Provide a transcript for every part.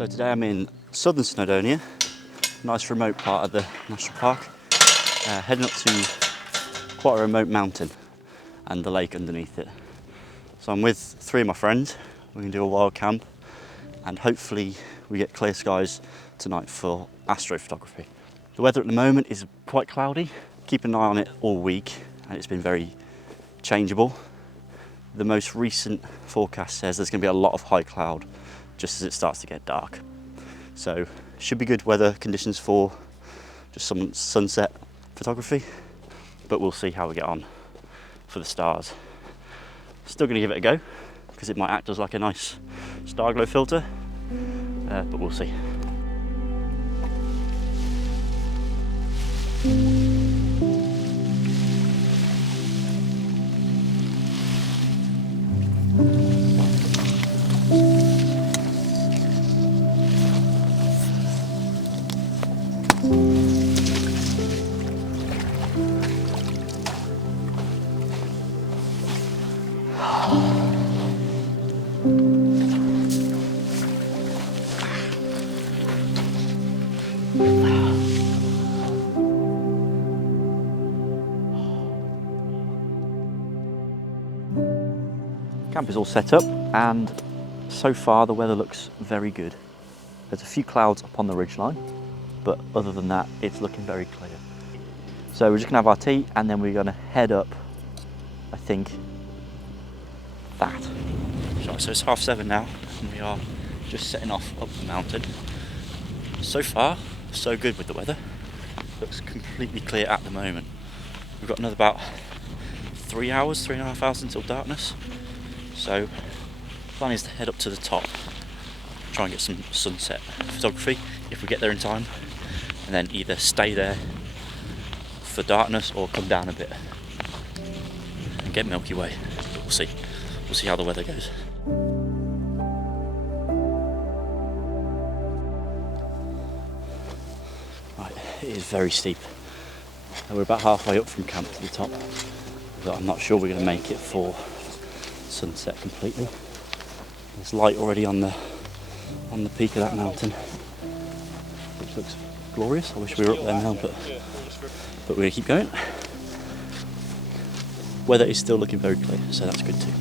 So today I'm in Southern Snowdonia, nice remote part of the national park, heading up to quite a remote mountain and the lake underneath it. So I'm with 3 of my friends. We're going to do a wild camp and hopefully we get clear skies tonight for astrophotography. The weather at the moment is quite cloudy. Keep an eye on it all week and it's been very changeable. The most recent forecast says there's going to be a lot of high cloud just as it starts to get dark. So should be good weather conditions for just some sunset photography, but we'll see how we get on for the stars. Still going to give it a go because it might act as like a nice star glow filter, but we'll see. Camp is all set up and so far the weather looks very good. There's a few clouds up on the ridgeline, but other than that it's looking very clear. So we're just gonna have our tea and then we're gonna head up, I think, that. So it's 7:30 now and we are just setting off up the mountain. So far, so good with the weather. Looks completely clear at the moment. We've got another about 3 hours, 3.5 hours until darkness. So the plan is to head up to the top, try and get some sunset photography if we get there in time, and then either stay there for darkness or come down a bit and get Milky Way. But we'll see. We'll see how the weather goes. Right, it is very steep. We're about halfway up from camp to the top, but I'm not sure we're going to make it for sunset completely. There's light already on the peak of that mountain, which looks glorious. I wish we were up there now, but we're going to keep going. Weather is still looking very clear, so that's good too.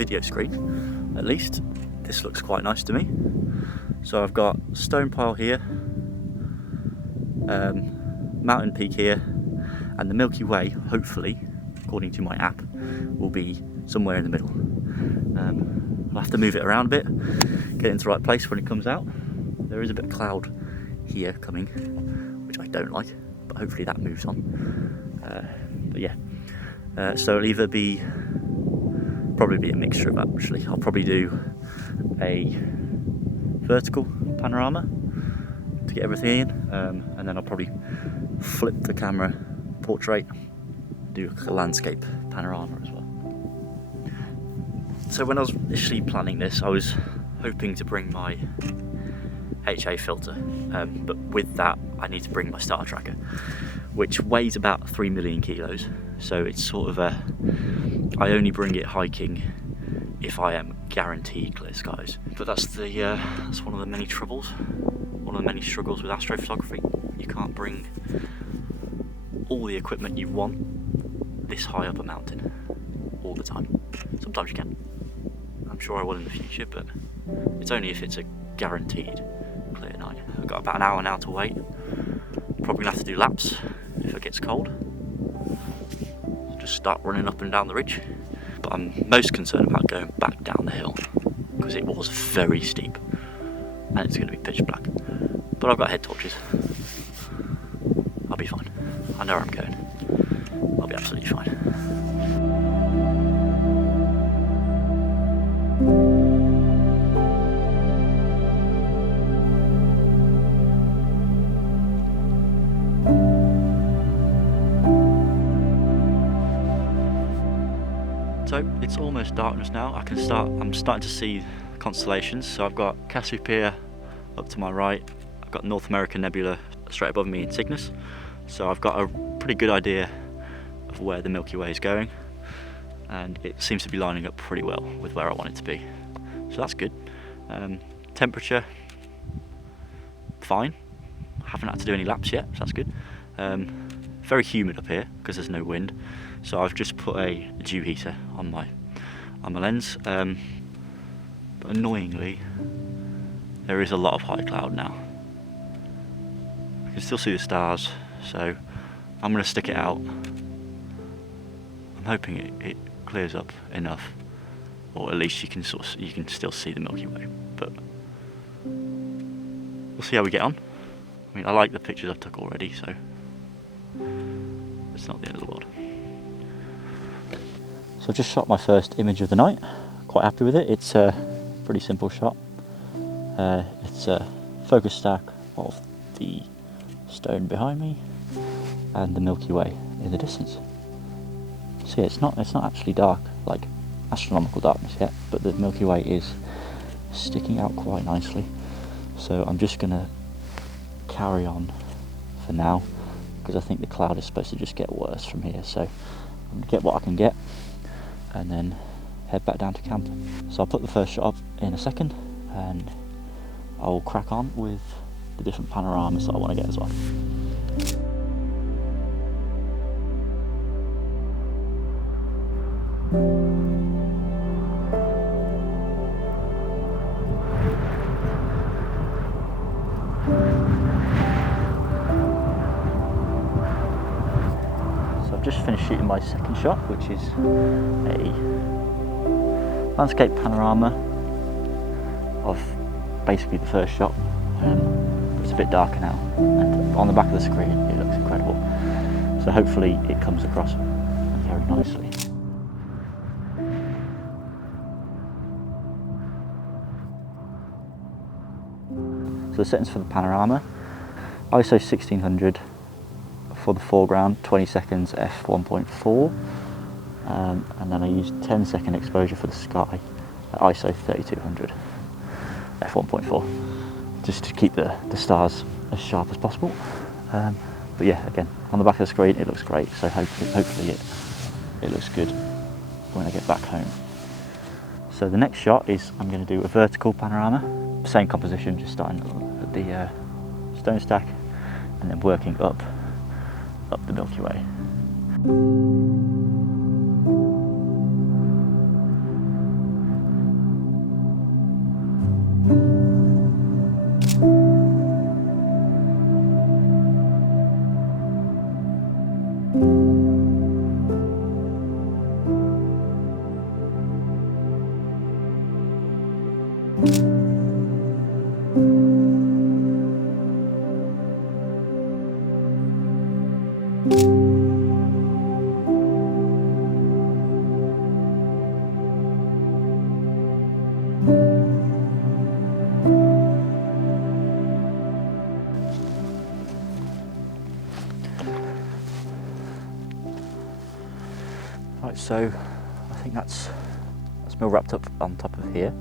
video screen, at least, this looks quite nice to me. So I've got stone pile here, mountain peak here, and the Milky Way, hopefully, according to my app, will be somewhere in the middle. I'll have to move it around a bit, get it into the right place when it comes out. There is a bit of cloud here coming, which I don't like, but hopefully that moves on. But yeah, so it'll either be, probably be a mixture of actually. I'll probably do a vertical panorama to get everything in, and then I'll probably flip the camera, portrait, do a landscape panorama as well. So when I was initially planning this, I was hoping to bring my HA filter, but with that I need to bring my star tracker, which weighs about 3 million kilos, so it's sort of a, I only bring it hiking if I am guaranteed clear skies. But that's one of the many troubles, one of the many struggles with astrophotography. You can't bring all the equipment you want this high up a mountain all the time. Sometimes you can. I'm sure I will in the future, but it's only if it's a guaranteed clear night. I've got about an hour now to wait. Probably gonna have to do laps if it gets cold. So just start running up and down the ridge. But I'm most concerned about going back down the hill because it was very steep and it's going to be pitch black. But I've got head torches. I'll be fine. I know where I'm going. I'll be absolutely fine. So it's almost darkness now. I'm starting to see constellations. So I've got Cassiopeia up to my right. I've got North American Nebula straight above me in Cygnus. So I've got a pretty good idea of where the Milky Way is going, and it seems to be lining up pretty well with where I want it to be. So that's good. Temperature, fine. Haven't had to do any laps yet, so that's good. Very humid up here because there's no wind. So I've just put a dew heater on my lens, but annoyingly there is a lot of high cloud now. I can still see the stars, so I'm going to stick it out. I'm hoping it clears up enough, or at least you can still see the Milky Way. But we'll see how we get on. I mean, I like the pictures I took already, so it's not the end of the world. So I've just shot my first image of the night. Quite happy with it. It's a pretty simple shot. It's a focus stack of the stone behind me and the Milky Way in the distance. So yeah, it's not actually dark, like astronomical darkness yet, but the Milky Way is sticking out quite nicely. So I'm just gonna carry on for now, because I think the cloud is supposed to just get worse from here. So I'm gonna get what I can get and then head back down to camp. So I'll put the first shot up in a second and I'll crack on with the different panoramas that I want to get as well. So I've just finished shooting my second shot, which is a landscape panorama of basically the first shot. It's a bit darker now, and on the back of the screen it looks incredible. So hopefully it comes across very nicely. So the settings for the panorama: ISO 1600 for the foreground, 20 seconds f1.4, and then I use 10-second exposure for the sky at ISO 3200 f1.4, just to keep the stars as sharp as possible. But yeah, again, on the back of the screen it looks great, so hopefully it looks good when I get back home. So the next shot is I'm going to do a vertical panorama, same composition, just starting at the stone stack and then working up the Milky Way. Right, so I think that's me all wrapped up on top of here,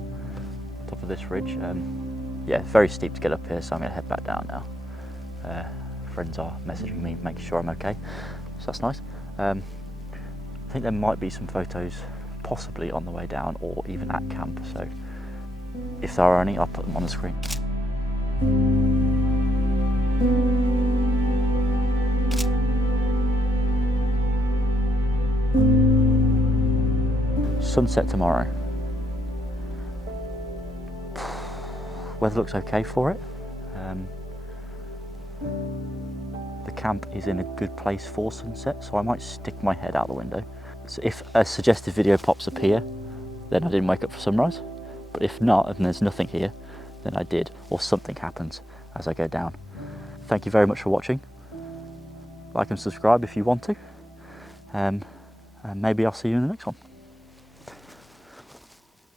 top of this ridge. Yeah, very steep to get up here, so I'm going to head back down now. Friends are messaging me, making sure I'm okay, so that's nice. I think there might be some photos possibly on the way down or even at camp, so if there are any, I'll put them on the screen. Sunset tomorrow. Weather looks okay for it. The camp is in a good place for sunset, so I might stick my head out the window. So if a suggested video pops up here, then I didn't wake up for sunrise. But if not, and there's nothing here, then I did, or something happens as I go down. Thank you very much for watching. Like and subscribe if you want to. And maybe I'll see you in the next one.